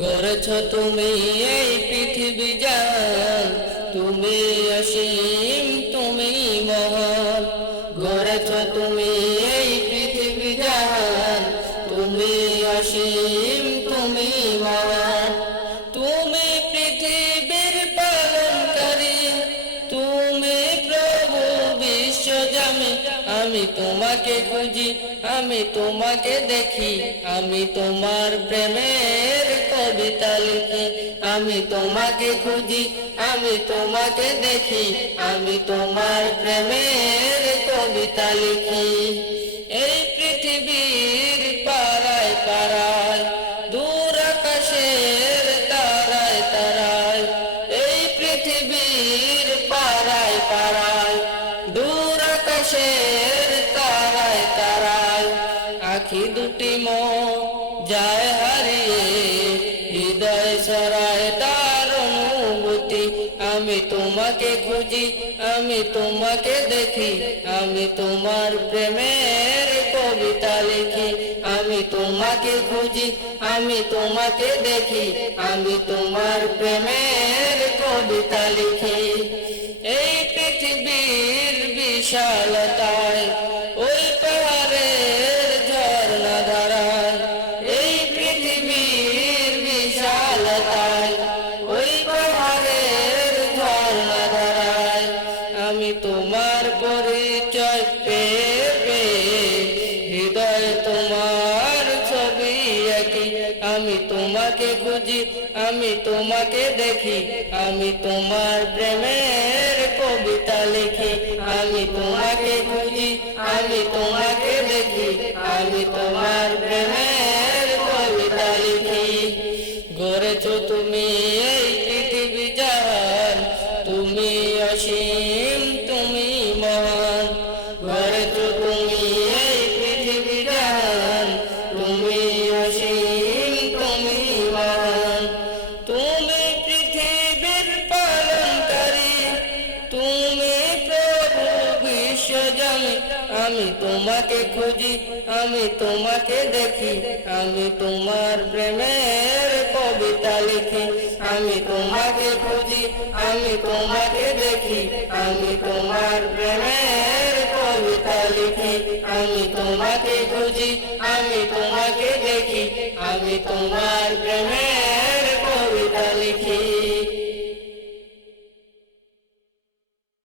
গড়েছ তুমি এই পৃথিবী জান, তুমি অসীম, তুমি মহান। গড়েছ তুমি এই পৃথিবী জান, তুমি অসীম, তুমি মহান। তুমি পৃথিবীর পালনকারী, তুমি প্রভু বিশ্বজামি। আমি তোমাকে খুঁজি, আমি তোমাকে দেখি, আমি তোমার প্রেমের কবিতা লিখি। আমি তোমাকে খুঁজি, আমি তোমাকে দেখি, আমি তোমার প্রেমের কবিতা লিখি। এই পৃথিবীর পাড়ায় পাড়ায়, দূর আকাশের তারায় তারায়, এই পৃথিবীর পাড়ায় পাড়ায়, দূর আকাশের তারায় তারায়, আখি দুটি যায় হারিয়ে, হৃদয় ছড়ায় তার অনুভূতি। আমি তোমাকে খুঁজি, আমি তোমাকে দেখি, আমি তোমার প্রেমের কবিতা লিখি। আমি তোমাকে খুঁজি, আমি তোমাকে দেখি, আমি তোমার প্রেমের কবিতা লিখি। এই পৃথিবীর বিশালতায়, ওই পাহাড়ের ঝর্ণা ধারায়, এই পৃথিবীর বিশালতায়, ওই পাহাড়ের ঝর্ণা ধারায়, আমি তোমার পরিচয় পেয়ে পেয়ে, হৃদয় তোমার ছবি আঁকি। আমি তোমাকে খুঁজি, আমি তোমাকে দেখি, আমি তোমার প্রেমের কবিতা লিখি। আমি তোমাকে খুঁজি, আমি তোমাকে দেখি, আমি তোমার প্রেমের কবিতা লিখি। গড়েছ তুমি এই পৃথিবী জান, তুমি অসীম, তুমি মহান। গড়েছ তুমি এই পৃথিবী জান, তুমি অসীম, তুমি মহান। তুমি পৃথিবীর পালনকারী, তুমি প্রভু বিশ্বজামি। আমি তোমাকে খুঁজি, আমি তোমাকে দেখি, আমি তোমার প্রেমের কবিতা লিখি। আমি তোমাকে খুঁজি, আমি তোমাকে দেখি, আমি তোমার প্রেমের কবিতা লিখি। আমি তোমাকে খুঁজি, আমি তোমাকে দেখি, আমি তোমার প্রেমের